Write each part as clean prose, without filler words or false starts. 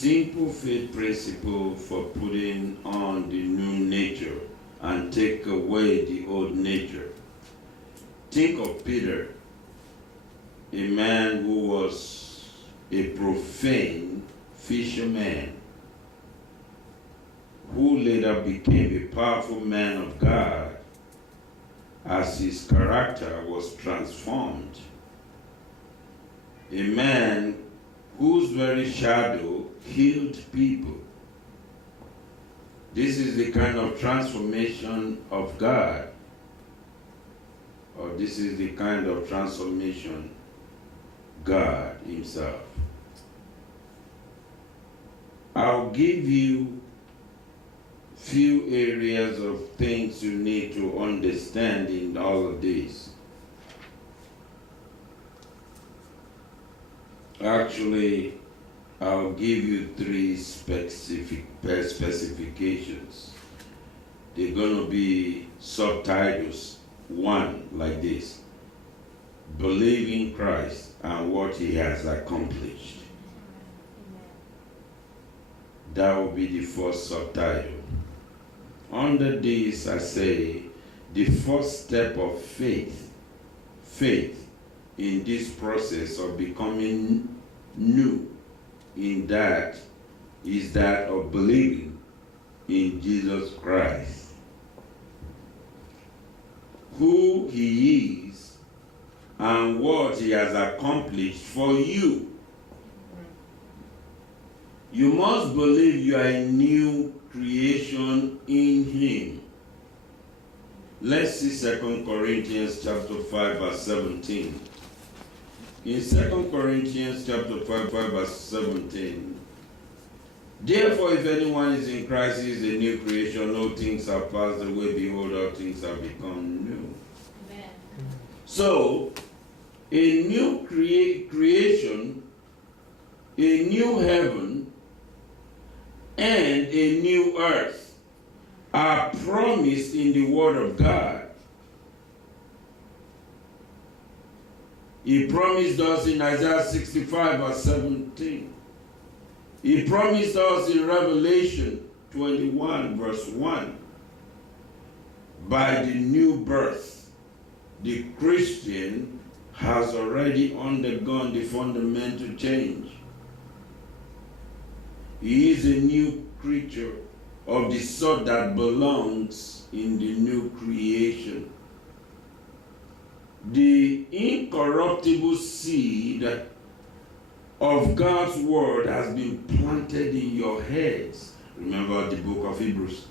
simple faith principle for putting on the new nature and take away the old nature. Think of Peter, a man who was a profane fisherman, who later became a powerful man of God as his character was transformed. A man whose very shadow healed people. This is the kind of transformation of God, or this is the kind of transformation God himself. I'll give you few areas of things you need to understand in all of this. Actually, I'll give you three specifications. They're going to be subtitles. One, like this: believe in Christ and what he has accomplished. That will be the first subtitle. Under this, I say, the first step of faith in this process of becoming new in that is that of believing in Jesus Christ, who he is and what he has accomplished for you. You must believe you are a new creation in him. Let's see 2 Corinthians chapter 5 verse 17. In 2 Corinthians chapter 5 verse 17, therefore if anyone is in Christ, he is a new creation, all things have passed away, behold, all things have become new. Amen. So, a new creation, a new heaven, and a new earth are promised in the Word of God. He promised us in Isaiah 65 verse 17. He promised us in Revelation 21 verse 1. By the new birth, the Christian has already undergone the fundamental change. He is a new creature of the sort that belongs in the new creation. The incorruptible seed of God's word has been planted in your heads. Remember the book of Hebrews,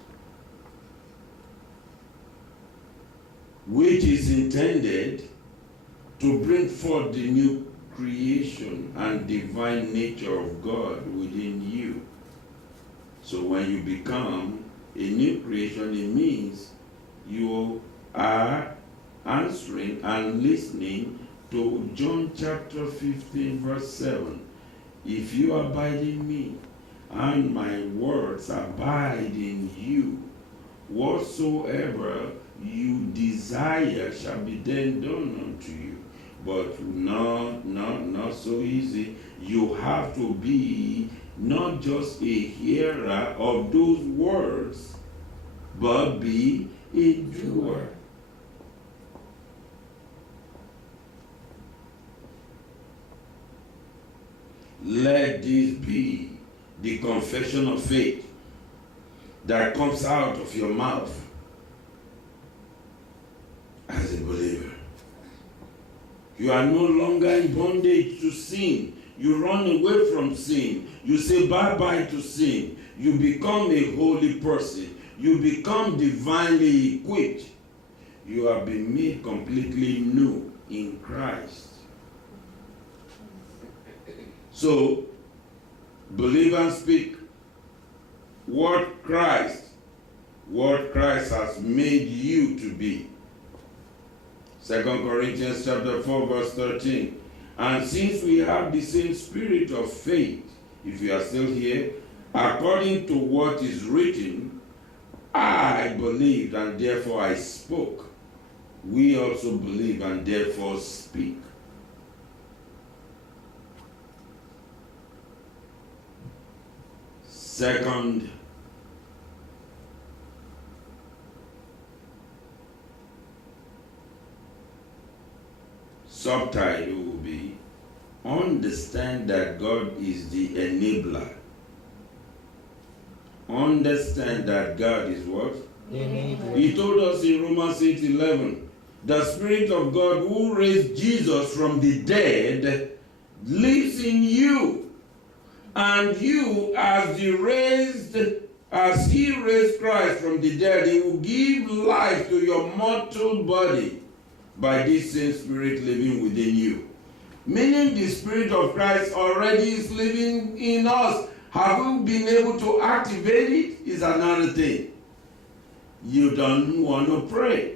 which is intended to bring forth the new creation and divine nature of God within you. So when you become a new creation, it means you are answering and listening to John chapter 15 verse 7. If you abide in me and my words abide in you, whatsoever you desire shall be then done unto you. But not so easy. You have to be not just a hearer of those words, but be a doer. Let this be the confession of faith that comes out of your mouth as a believer. You are no longer in bondage to sin. You run away from sin. You say bye-bye to sin. You become a holy person. You become divinely equipped. You have been made completely new in Christ. So, believe and speak what Christ has made you to be. 2 Corinthians chapter 4 verse 13. And since we have the same spirit of faith, if you are still here, according to what is written, I believed and therefore I spoke. We also believe and therefore speak. Second subtitle will be understand that God is the enabler. Understand that God is what? The enabler. He told us in Romans 8:11, the Spirit of God who raised Jesus from the dead lives in you. And you, as he raised Christ from the dead, he will give life to your mortal body by this same Spirit living within you. Meaning the Spirit of Christ already is living in us. Have we been able to activate it? Is another thing. You don't want to pray.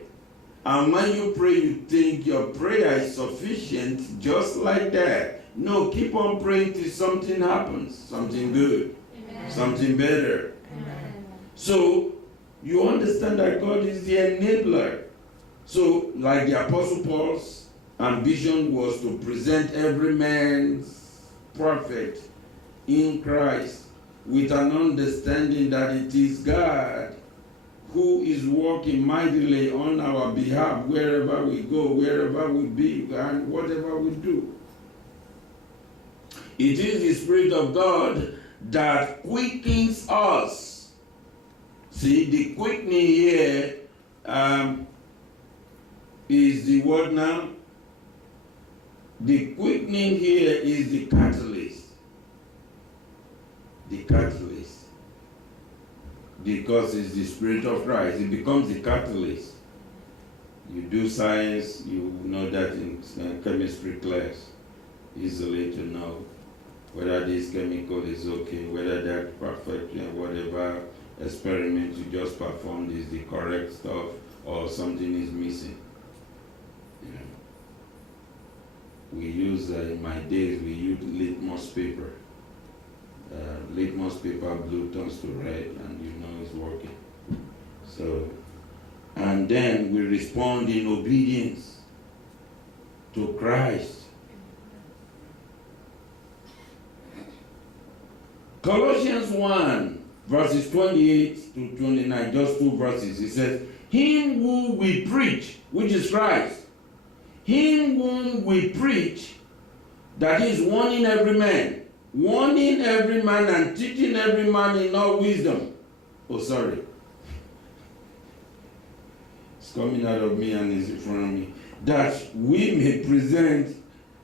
And when you pray, you think your prayer is sufficient just like that. No, keep on praying till something happens, something good, Amen. Something better. Amen. So you understand that God is the enabler. So like the Apostle Paul's ambition was to present every man's perfect in Christ with an understanding that it is God who is working mightily on our behalf wherever we go, wherever we be, and whatever we do. It is the Spirit of God that quickens us. See, the quickening here is the word now. The quickening here is the catalyst. The catalyst. Because it's the Spirit of Christ. It becomes the catalyst. You do science, you know that in chemistry class, easily to know whether this chemical is okay, whether that perfect, whatever experiment you just performed is the correct stuff or something is missing. You know. We use, in my days, we use litmus paper. Litmus paper blue turns to red and you know it's working. So, and then we respond in obedience to Christ. Colossians 1 verses 28 to 29, just two verses. It says, him who we preach, which is Christ, him whom we preach, that is warning every man and teaching every man in all wisdom. Oh, sorry. It's coming out of me and is in front of me. That we may present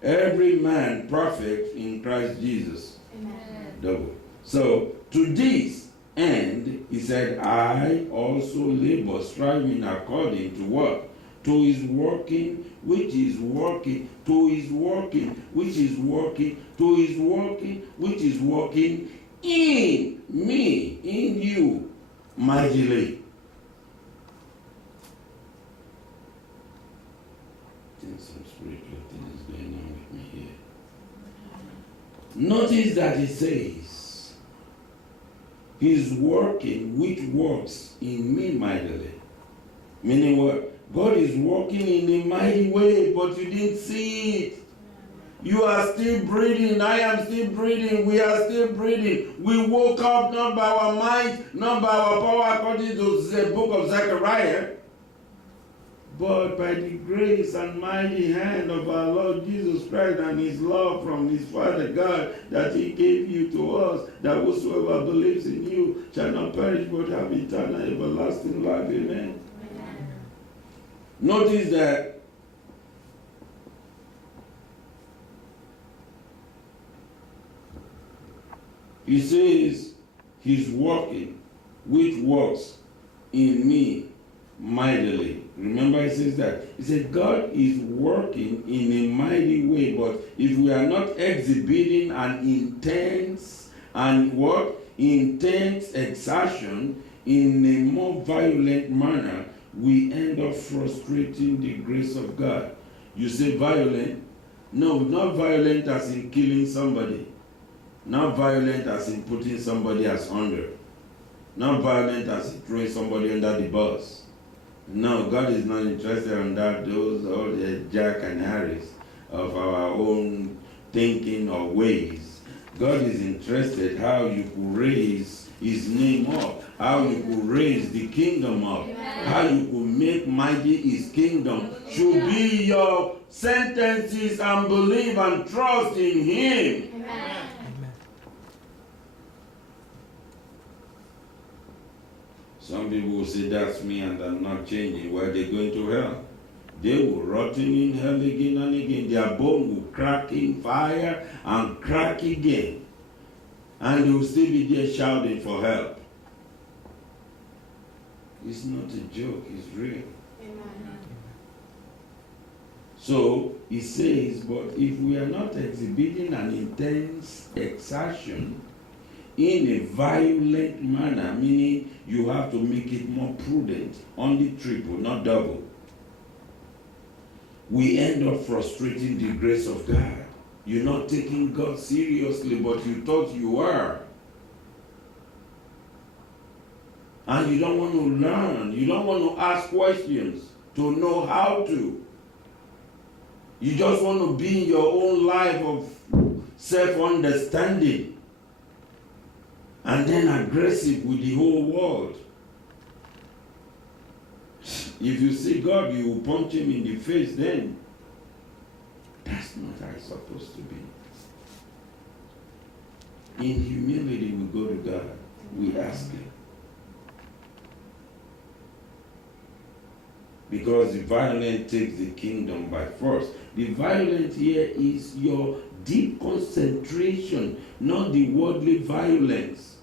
every man perfect in Christ Jesus. Amen. Double. So, to this end, he said, I also labor, striving according to what? To his working, which is working, to his working, which is working, to his working, which is working in me, in you, mightily. I think some spiritual thing is going on with me here. Notice that it says, he's working, which works in me mightily. Meaning what? God is working in a mighty way, but you didn't see it. You are still breathing. I am still breathing. We are still breathing. We woke up not by our might, not by our power, according to the book of Zechariah, but by the grace and mighty hand of our Lord Jesus Christ and his love from his Father God that he gave you to us, that whosoever believes in you shall not perish but have eternal everlasting life. Amen. Notice that he says he's working, which works in me mightily. Remember he says that. He said God is working in a mighty way, but if we are not exhibiting an intense and what? Intense exertion in a more violent manner, we end up frustrating the grace of God. You say violent? No, not violent as in killing somebody. Not violent as in putting somebody as under. Not violent as in throwing somebody under the bus. No, God is not interested in that. Those all the Jack and Harris of our own thinking or ways. God is interested how you could raise his name up, how you could raise the kingdom up, how you could make mighty his kingdom, should be your sentences and believe and trust in him. Amen. Some people will say, that's me and I'm not changing. Why are they going to hell? They will rotten in hell again and again. Their bone will crack in fire and crack again. And they will still be there shouting for help. It's not a joke, it's real. Amen. So, he says, but if we are not exhibiting an intense exertion in a violent manner, meaning you have to make it more prudent, only triple, not double, we end up frustrating the grace of God. You're not taking God seriously, but you thought you were. And you don't want to learn. You don't want to ask questions to know how to. You just want to be in your own life of self-understanding and then aggressive with the whole world. If you see God, you will punch him in the face then. That's not how it's supposed to be. In humility, we go to God. We ask him. Because the violent takes the kingdom by force. The violent here is your deep concentration, not the worldly violence.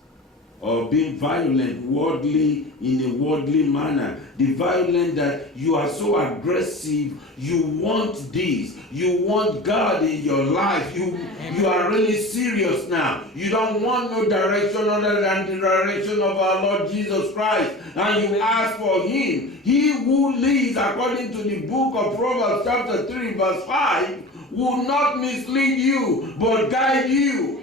Or being violent worldly in a worldly manner. The violent that you are so aggressive, you want this, you want God in your life, you are really serious now. You don't want no direction other than the direction of our Lord Jesus Christ, and you ask for him. He who leads according to the book of Proverbs chapter 3 verse 5 will not mislead you but guide you.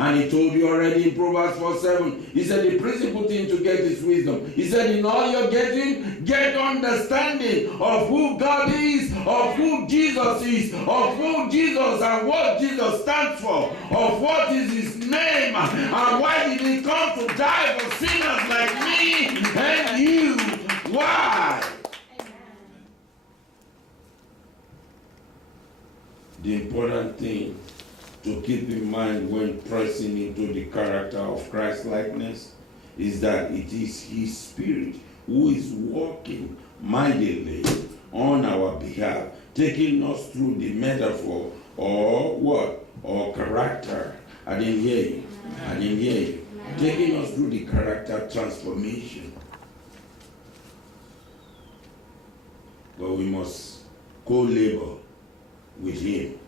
And he told you already in Proverbs 4:7. He said the principal thing to get is wisdom. He said in all you're getting, get understanding of who God is, of who Jesus is, of who Jesus and what Jesus stands for, of what is his name, and why did he come to die for sinners like me and you. Why? The important thing to keep in mind when pressing into the character of Christ-likeness is that it is his Spirit who is working mightily on our behalf, taking us through the metaphor or what? Or character. I didn't hear you. I didn't hear you. Taking us through the character transformation. But we must co-labor with him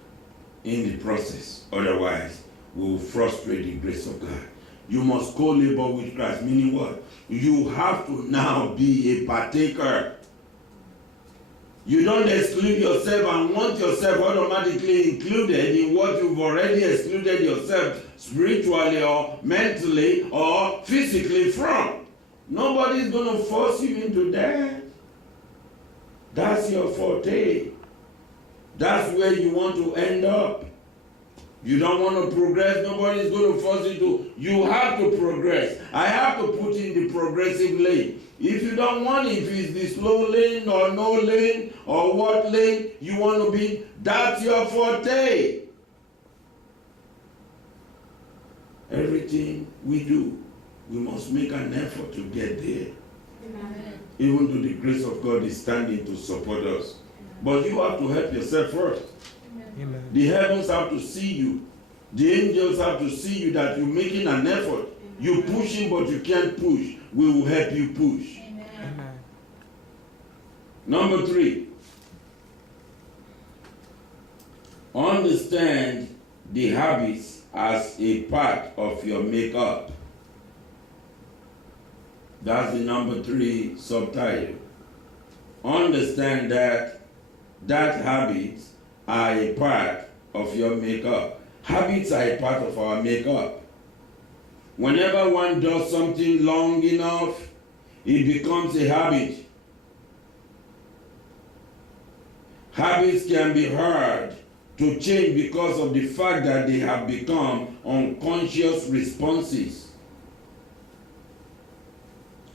in the process. Otherwise, we will frustrate the grace of God. You must co-labor with Christ, meaning what? You have to now be a partaker. You don't exclude yourself and want yourself automatically included in what you've already excluded yourself spiritually or mentally or physically from. Nobody's going to force you into that. That's your forte. That's where you want to end up. You don't want to progress, nobody's going to force you to. You have to progress. I have to put in the progressive lane. If you don't want it, if it's the slow lane or no lane or what lane you want to be, that's your forte. Everything we do, we must make an effort to get there. Amen. Even though the grace of God is standing to support us. But you have to help yourself first. Amen. The heavens have to see you. The angels have to see you that you're making an effort. You're pushing, but you can't push. We will help you push. Amen. Number 3. Understand the habits as a part of your makeup. That's the number 3 subtitle. Understand that habits are a part of your makeup. Habits are a part of our makeup. Whenever one does something long enough, it becomes a habit. Habits can be hard to change because of the fact that they have become unconscious responses.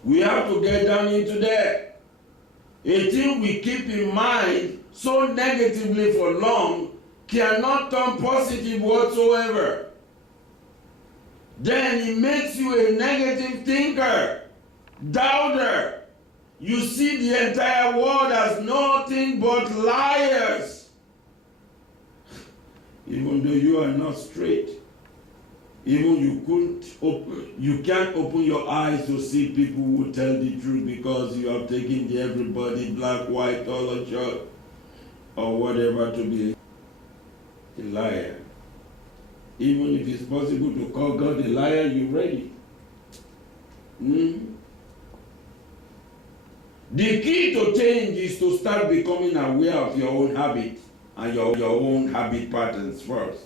We have to get down into that. A thing we keep in mind so negatively for long cannot turn positive whatsoever. Then it makes you a negative thinker, doubter. You see the entire world as nothing but liars. Even though you are not straight, even you can't open your eyes to see people who tell the truth because you have taken everybody, black, white, tall or short, or whatever, to be a liar. Even if it's possible to call God a liar, you're ready. The key to change is to start becoming aware of your own habit and your own habit patterns first,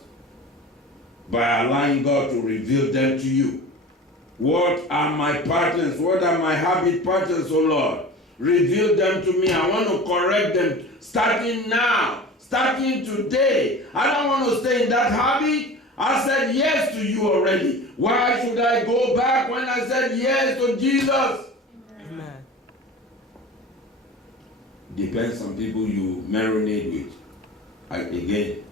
by allowing God to reveal them to you. What are my patterns? What are my habit patterns, oh Lord? Reveal them to me. I want to correct them starting now, starting today. I don't want to stay in that habit. I said yes to you already. Why should I go back when I said yes to Jesus? Amen. Depends on people you marinate with. Again,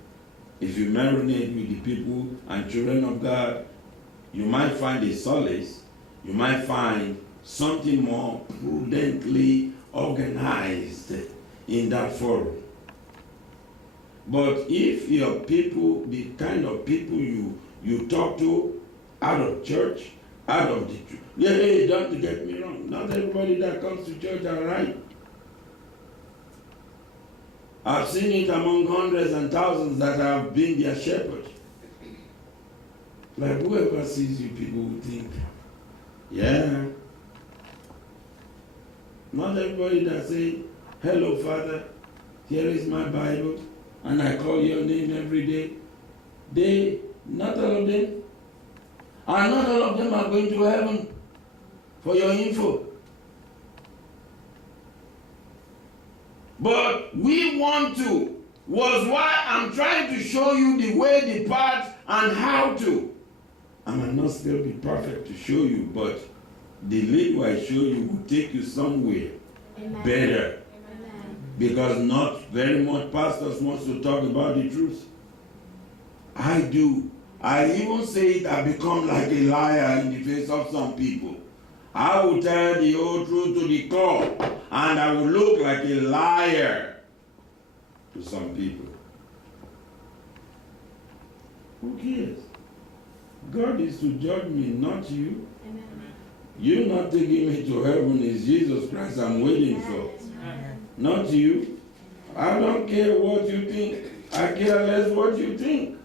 if you marinate with the people and children of God, you might find a solace. You might find something more prudently organized in that forum. But if your people, the kind of people you talk to out of church, out of the church, hey, don't get me wrong, not everybody that comes to church are right. I've seen it among hundreds and thousands that have been their shepherds. Like whoever sees you, people will think, yeah. Not everybody that say, hello, Father, here is my Bible, and I call your name every day. Not all of them, and not all of them are going to heaven. For your info. But we want to, was why I'm trying to show you the way, the path, and how to. I might not still be perfect to show you, but the little I show you will take you somewhere. Amen. Better. Amen. Because not very much pastors wants to talk about the truth. I do. I even say it, I become like a liar in the face of some people. I will tell the whole truth to the core, and I will look like a liar to some people. Who cares? God is to judge me, not you. Amen. You not taking me to heaven is Jesus Christ I'm waiting for. Amen. Not you. I don't care what you think. I care less what you think.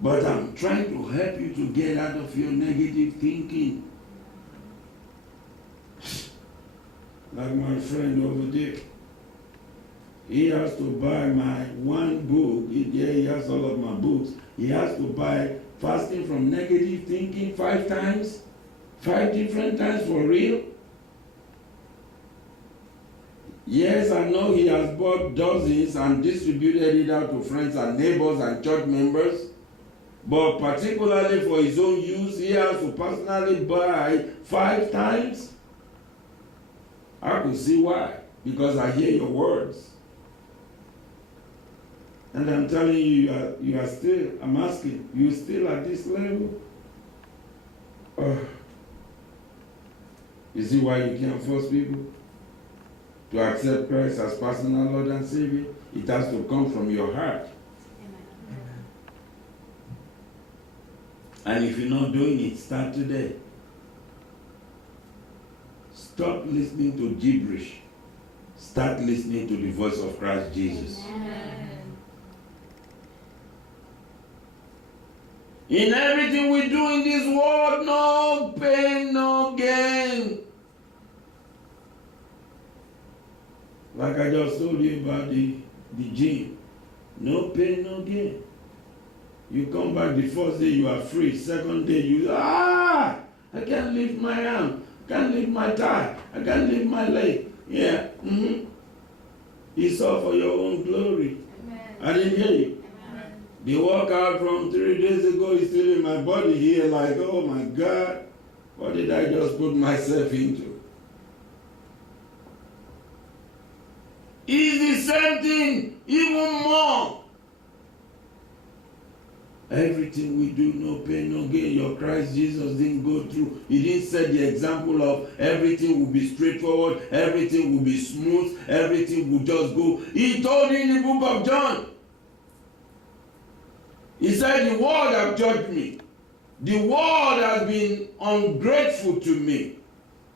But I'm trying to help you to get out of your negative thinking. Like my friend over there. He has to buy my one book. He has all of my books. He has to buy Fasting from Negative Thinking 5 times. 5 different times for real. Yes, I know he has bought dozens and distributed it out to friends and neighbors and church members. But particularly for his own use, he has to personally buy 5 times. I can see why. Because I hear your words. And I'm telling you, you are still, I'm asking, you still at this level? You see why you can't force people to accept Christ as personal Lord and Savior? It has to come from your heart. And if you're not doing it, start today. Stop listening to gibberish. Start listening to the voice of Christ Jesus. Amen. In everything we do in this world, no pain, no gain. Like I just told you about the gym. No pain, no gain. You come back the first day, you are free. Second day, I can't lift my arm. I can't lift my thigh. I can't lift my leg. Yeah. It's all for your own glory. Amen. I didn't hear you. Amen. The workout from 3 days ago is still in my body here, like, oh my God, what did I just put myself into? It's the same thing, even more. Everything we do, no pain, no gain. Your Christ Jesus didn't go through. He didn't set the example of everything will be straightforward, everything will be smooth, everything will just go. He told in the book of John, he said, the world have judged me. The world has been ungrateful to me.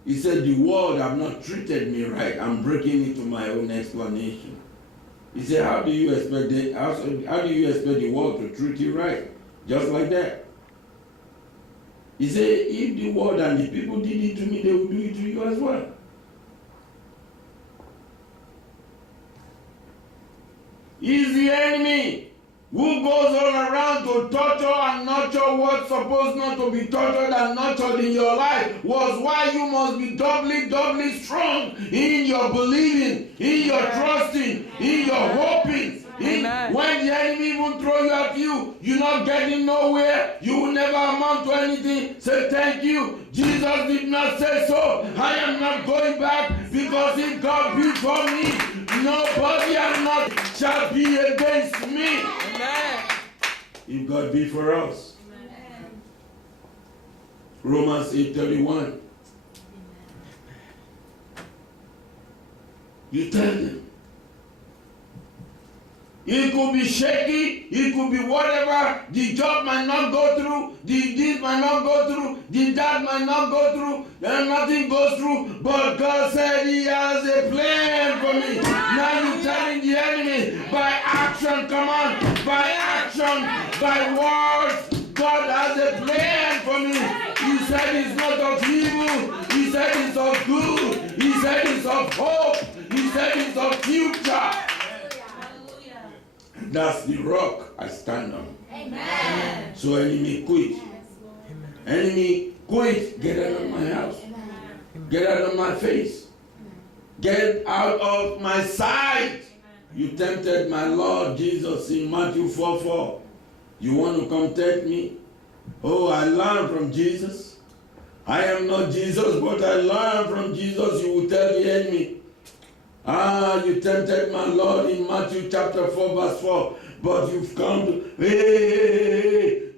He said, the world have not treated me right. I'm breaking into my own explanation. He said, how do you expect the world to treat you right? Just like that. He said, if the world and the people did it to me, they will do it to you as well. He's the enemy who goes all around to torture and nurture what's supposed not to be tortured and nurtured in your life, was why you must be doubly strong in your believing, in your trusting, in your hoping. When the enemy even throw you at you, you're not getting nowhere, you will never amount to anything. Say thank you. Jesus did not say so. I am not going back, because if God be for me, nobody and not shall be against me. Amen. If God be for us. Amen. Romans 8:31. You tell them. It could be shaky, it could be whatever, the job might not go through, this might not go through, that might not go through, then nothing goes through, but God said He has a plan for me. Now you're telling the enemy, by action, come on, by action, by words, God has a plan for me. He said it's not of evil, He said it's of good, He said it's of hope, He said it's of future. That's the rock I stand on. Amen. So enemy quit. Enemy quit. Get out of my house. Get out of my face. Get out of my sight. You tempted my Lord Jesus in Matthew 4:4. You want to come tempt me? Oh, I learned from Jesus. I am not Jesus, but I learned from Jesus. You will tell the enemy, you tempted my Lord in Matthew chapter 4 verse 4, but you've come to,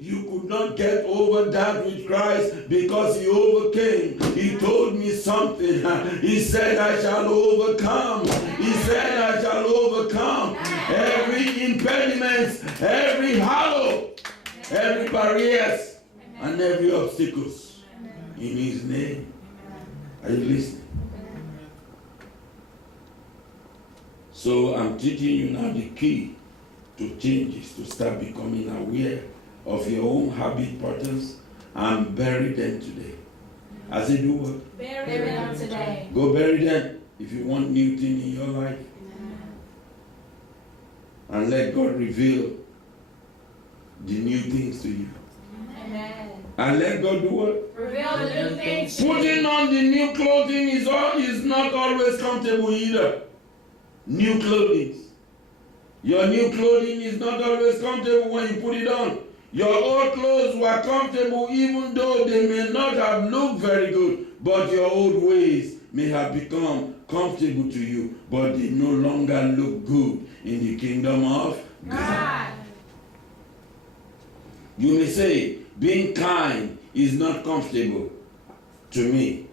you could not get over that with Christ because He overcame. He told me something. He said, I shall overcome. He said, I shall overcome every impediment, every hollow, every barriers, and every obstacles in His name. Are you listening? So I'm teaching you now the key to change is to start becoming aware of your own habit patterns and bury them today. I say do what? Bury them today. Go bury them if you want new things in your life. And let God reveal the new things to you. Amen. And let God do what? Reveal the new things. Putting on the new clothing is not always comfortable either. New clothing. Your new clothing is not always comfortable when you put it on. Your old clothes were comfortable even though they may not have looked very good, but your old ways may have become comfortable to you, but they no longer look good in the kingdom of God. You may say, being kind is not comfortable to me.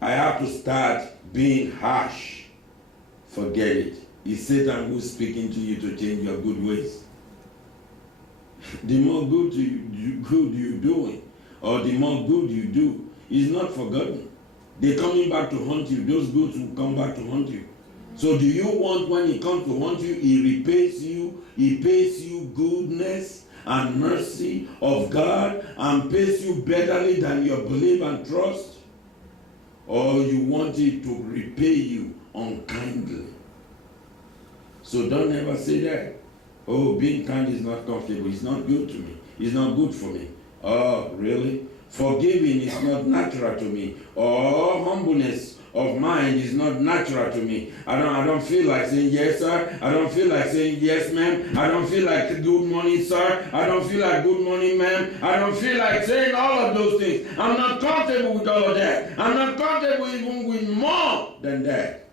I have to start being harsh. Forget it. It's Satan who's speaking to you to change your good ways. The more good you're doing, or the more good you do, is not forgotten. They're coming back to haunt you. Those goods will come back to haunt you. So do you want when He comes to haunt you, He repays you, He pays you goodness and mercy of God and pays you betterly than your belief and trust? Or you want it to repay you unkindly? So don't ever say that. Oh, being kind is not comfortable. It's not good to me. It's not good for me. Oh, really? Forgiving is not natural to me. Or humbleness of mind is not natural to me. I don't feel like saying yes, sir. I don't feel like saying yes, ma'am. I don't feel like good morning, sir. I don't feel like good morning, ma'am. I don't feel like saying all of those things. I'm not comfortable with all of that. I'm not comfortable even with more than that.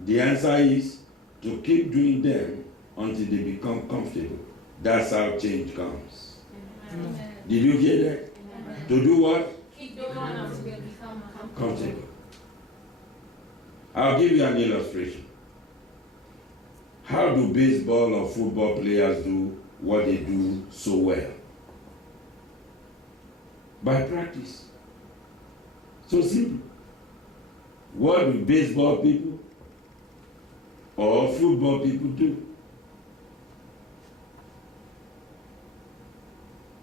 The answer is to keep doing them until they become comfortable. That's how change comes. Amen. Did you hear that? Amen. To do what? Keep doing until we become Comfortable. I'll give you an illustration. How do baseball or football players do what they do so well? By practice. So simple. What do baseball people or football people do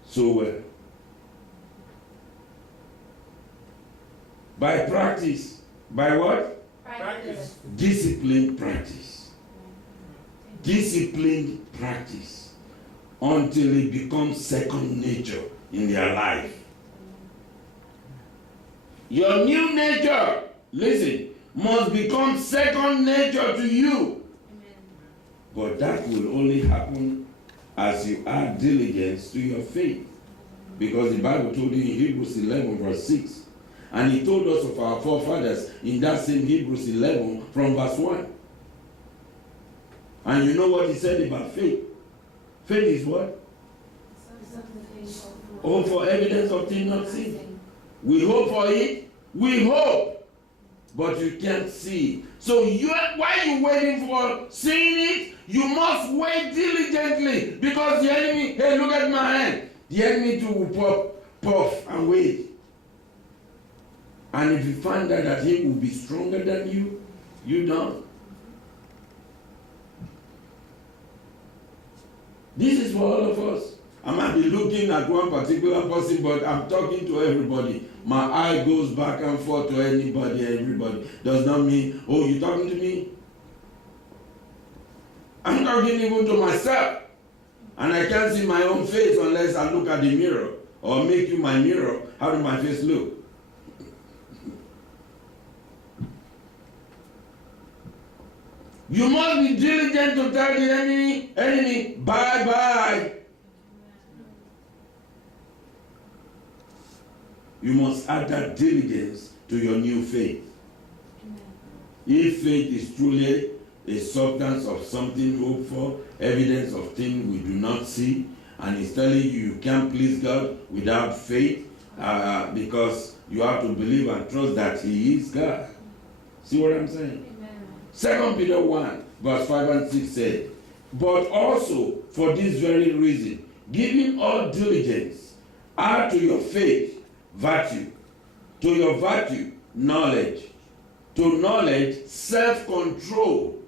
so well? By practice. By what? practice. Disciplined practice. Disciplined practice until it becomes second nature in their life. Your new nature, listen, must become second nature to you. But that will only happen as you add diligence to your faith. Because the Bible told you in Hebrews 11 verse 6. And he told us of our forefathers in that same Hebrews 11 from verse 1. And you know what he said about faith? Faith is what? Hope for evidence of things not seen. We hope for it. We hope. But you can't see. So while you're waiting for seeing it, you must wait diligently. Because the enemy, hey, look at my hand. The enemy too will puff and wait. And if you find out that he will be stronger than you, you don't. This is for all of us. I might be looking at one particular person, but I'm talking to everybody. My eye goes back and forth to anybody, everybody. Does not mean, oh, you talking to me? I'm talking even to myself. And I can't see my own face unless I look at the mirror or make you my mirror. How does my face look? You must be diligent to tell the enemy, bye-bye. You must add that diligence to your new faith. If faith is truly a substance of something hoped for, evidence of things we do not see, and he's telling you can't please God without faith, because you have to believe and trust that he is God. See what I'm saying? 2 Peter 1, verse 5 and 6 said, but also for this very reason, giving all diligence, add to your faith virtue, to your virtue knowledge, to knowledge self-control.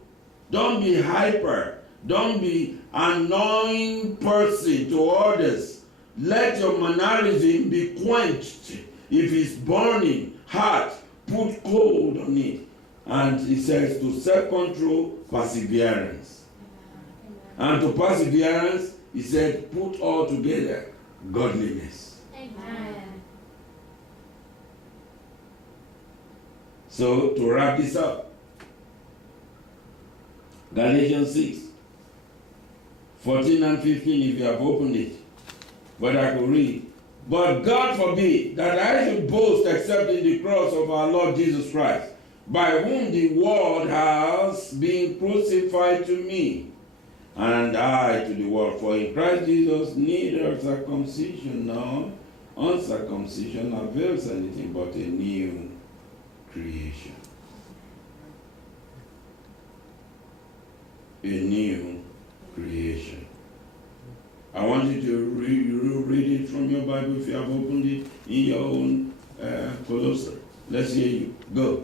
Don't be hyper. Don't be an annoying person to others. Let your mannerism be quenched. If it's burning hot, put cold on it. And he says to self-control, perseverance. And to perseverance, he said, put all together, godliness. Amen. So, to wrap this up, Galatians 6, 14 and 15, if you have opened it, but I could read. But God forbid that I should boast except in the cross of our Lord Jesus Christ, by whom the world has been crucified to me, and I to the world. For in Christ Jesus neither circumcision nor uncircumcision avails anything but a new creation. A new creation. I want you to read it from your Bible if you have opened it in your own Colossae. Let's hear you. Go.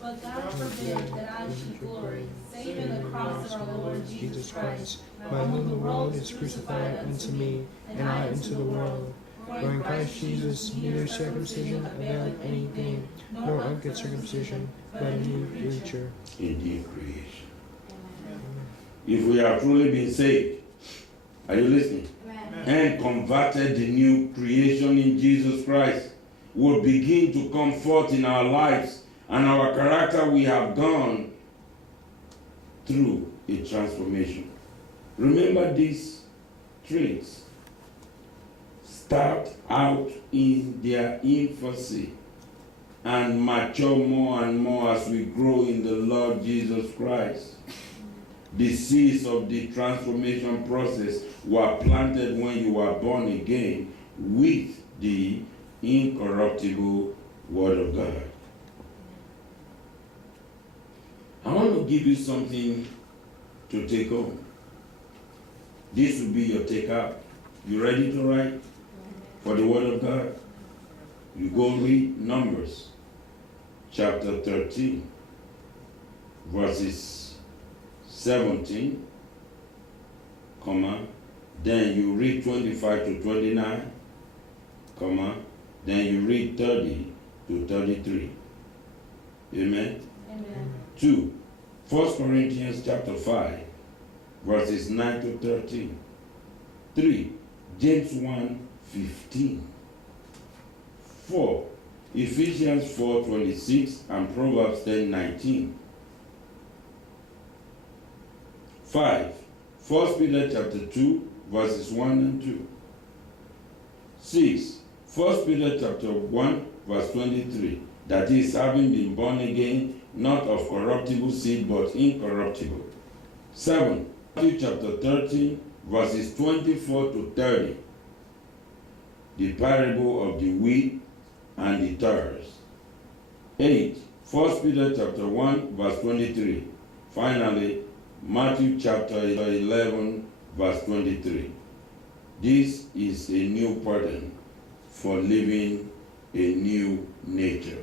But God forbid that I should glory, save in the cross of our Lord Jesus Christ, by whom the world is crucified unto me, and I unto the world. For in Christ Jesus neither circumcision availeth anything, nor uncircumcision, but a new creature. A new creation. If we have truly been saved, are you listening? And converted, the new creation in Jesus Christ will begin to come forth in our lives And our character, we have gone through a transformation. Remember these traits start out in their infancy and mature more and more as we grow in the Lord Jesus Christ. The seeds of the transformation process were planted when you were born again with the incorruptible Word of God. I want to give you something to take home. This will be your take out. You ready to write for the Word of God? You go read Numbers chapter 13, verses 17, comma, then you read 25 to 29, comma, then you read 30 to 33. Amen? Amen. 2. 1 Corinthians chapter 5, verses 9 to 13. 3. James 1:15. 4. Ephesians 4:26 and Proverbs 10:19. 5. 1 Peter chapter 2, verses 1 and 2. 6. 1 Peter chapter 1, verse 23. That is, having been born again, not of corruptible seed, but incorruptible. 7. Matthew chapter 13, verses 24 to 30. The parable of the wheat and the tares. 8. 1 Peter chapter 1, verse 23. Finally, Matthew chapter 11, verse 23. This is a new pattern for living a new nature.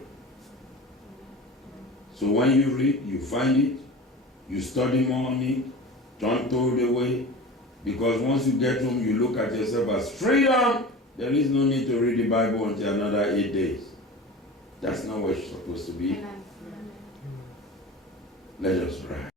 So when you read, you find it, you study more on it, don't throw it away, because once you get home, you look at yourself as freedom. There is no need to read the Bible until another 8 days. That's not what it's supposed to be. Amen. Let us rise.